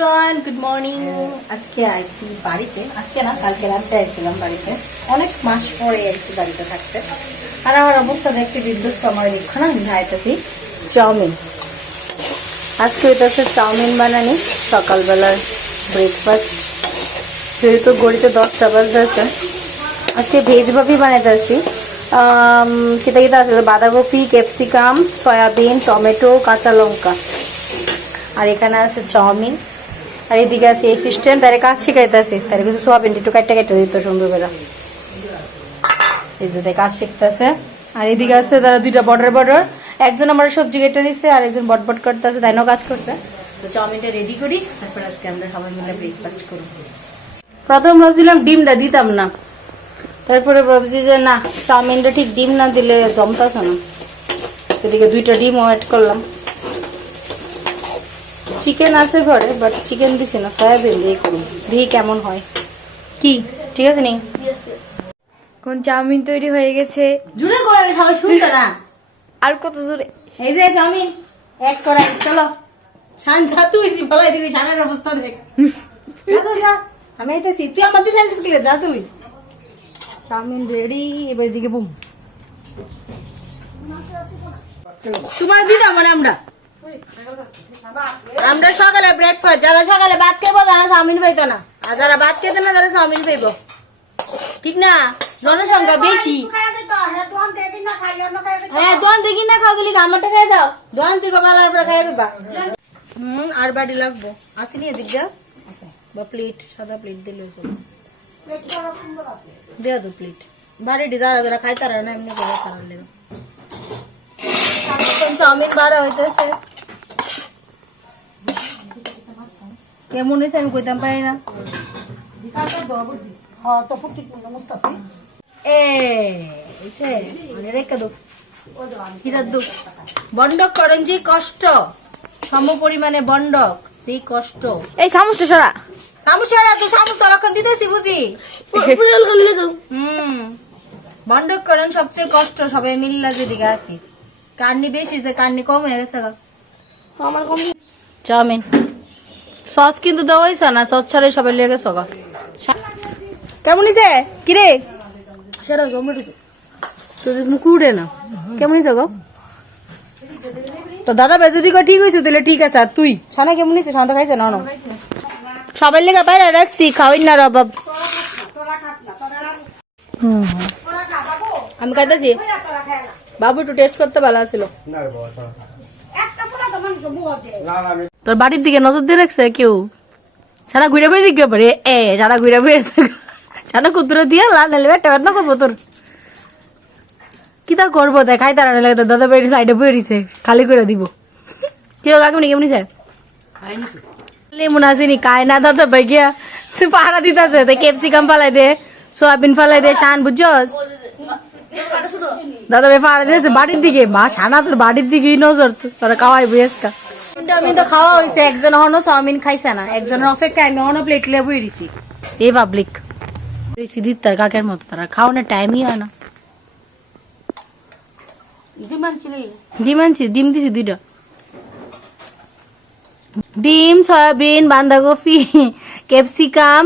Everyone good morning আজকে আইছি বাড়িতে। আজকে না, কালকে রাত্রে আইছিলাম বাড়িতে। অনেক মাস পরে আইছি বাড়িতে থাকতে। আর আমার অবস্থা দেখতে বিধ্বস্ত, আমার দেখো না আমি চাউমিন। আজকে হইতেছে চাউমিন বানানি, সকালবেলার ব্রেকফাস্ট যেহেতু গড়িতে দশটা বাজতেছে আজকে ভেজ ভাবি বানাইতেছি কিতা কিতা আছে? বাঁধাকপি ক্যাপসিকাম সয়াবিন, টমেটো, কাঁচা লঙ্কা। আর এখানে আছে চাউমিন। আর এদিকে আছে অ্যাসিস্ট্যান্ট তারে কাজ শিখাইতেছে। তার কিছু সোয়াবিন একটু কাটতে কাটতে দিত সুন্দর করে। এই যে কাজ শিখতেছে। আর এদিকে আছে তারা দুইটা বর্ডার বর্ডার। একজন আমার সবজি কেটে দিচ্ছে আর একজন বট বট করতেছে তাইনও কাজ করছে। তো চাউমিনটা রেডি করি, তারপর আজকে আমরা সবাই মিলে ব্রেকফাস্ট করব। প্রথম ভাবছিলাম ডিমটা দিতাম না। তারপরে ভাবছি যে না, চাউমিনটা ঠিক ডিম না দিলে জমতাছে না। এদিকে দুইটা ডিমও অ্যাড করলাম। চিকেন আছে ঘরে বাট চিকেন দিছি না সয়াবিন দিয়ে করুন। দেখি কেমন হয়। কি? ঠিক আছে নি? কোন চাউমিন তৈরি হয়ে গেছে। জুড়ে করে সবাই শুনতো না। আর কত দূরে এই যে চাউমিন এক করাই চলো। শান যা তুই দি বলাই দিবি শানের অবস্থা দেখ। আমি আইতেছি তুই আমার দিকে আইসি দিলে যা তুই। চাউমিন রেডি এবার দিকে বুম। তোমার দিদা মানে আমরা? আমরা সকালে ব্রেকফাস্ট যারা সকালে ভাত খেবো তারা চাউমিন পাইতো না। আর যারা ভাত খেতে না, তারা চাউমিন পাইব ঠিক না? জনসংখ্যা বেশি। হ্যাঁ দোয়ান থেকে না খাও, গেলি আমারটা খাই দাও। দোয়ান থেকে ভালো করে খাই দেবা। হুম, আর বাড়ি লাগবো। আসেনি এদিক যা বা প্লেট সাদা প্লেট দিলে দেওয়া দু প্লেট বাড়ি যারা যারা খাই তারা না, এমনি করে তারা চাউমিন বাড়া হইতেছে। কেমন হয়েছে আমি কইতাম পারি না। বন্ডক করেন যে কষ্ট সম পরিমাণে বন্ডক সেই কষ্ট এই সরা। সামুসারা তো সামুস তরক্ষণ দিতেছি বুঝি হুম বন্ডক করেন সবচেয়ে কষ্ট সবাই মিল্লা যেদিকে আছি কান্নি বেশি যে কান্নি কম হয়ে গেছে আমার কম চাউমিন সস কিন্তু দেওয়া হয়েছে না সস ছাড়াই সবাই লেগে গেছে গা। কেমন হয়েছে কিরে? সেটা জমেছে তোদের মুখ উড়ে না। কেমন হয়েছে গো? তো দাদা ভাই যদি কয় ঠিক হয়েছে তাহলে ঠিক আছে আর তুই? ছানা কেমন হয়েছে খাইছে না না। সবাই লেগে বাইরে রাখছি খাওয়াই না রবাব আমি খাইতেছি। বাবু একটু টেস্ট করতে ভালো ছিল তোর বাড়ির দিকে নজর দিয়ে রাখছে কেউ? সারা ঘুরে বই দিকে পারে। এ সারা ঘুরে বই আছে। সারা কুতুরে দিয়ে লাল নালে একটা বেদনা করব তোর। কিতা করব? দেখাই তারা নালে দাদা বাড়ির সাইডে বই খালি করে দিব। কেউ কাকুনি কেমনি স্যার মনে আছে নি কায় না দাদা ভাই গিয়া। তুই পাহারা দিতাছে। তাই ক্যাপসিকাম ফালাই দে। সোয়াবিন ফালাই দে। শান, বুঝছস? দাদা ভাই পাহারা দিয়েছে বাড়ির দিকে। মা, শানা তোর বাড়ির দিকেই নজর। তোরা খাওয়াই বইয়েসকা আমি তো খাওয়া হয়েছে একজন হনো চাউমিন খাইছে না একজনের অপেক্ষায় আমি হনো প্লেট লেবুই দিছি। এ পাবলিক সিদির তার কাকের মতো তারা খাওয়ানোর টাইমই হয় না। ডিম আনছি ডিম দিছি দুইটা। ডিম সয়াবিন বাঁধাকপি ক্যাপসিকাম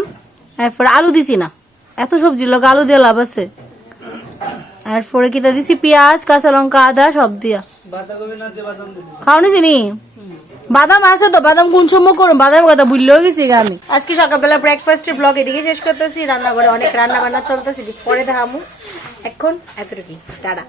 তারপর আলু দিছি না। এত সবজি লোক আলু দিয়ে লাভ আছে। তারপরে কিটা দিছি? পেঁয়াজ কাঁচা লঙ্কা আদা সব দিয়া। খাওনি চিনি বাদাম আছে তো, বাদাম কোন সময় করুন বাদাম কথা ভুললেও গেছি আমি। আজকে সকালবেলা ব্রেকফাস্টের ব্লগ এদিকে শেষ করতেছি, রান্নাঘরে অনেক রান্না বান্না চলতেছি পরে দেখামু। এখন এতটুকু টাটা।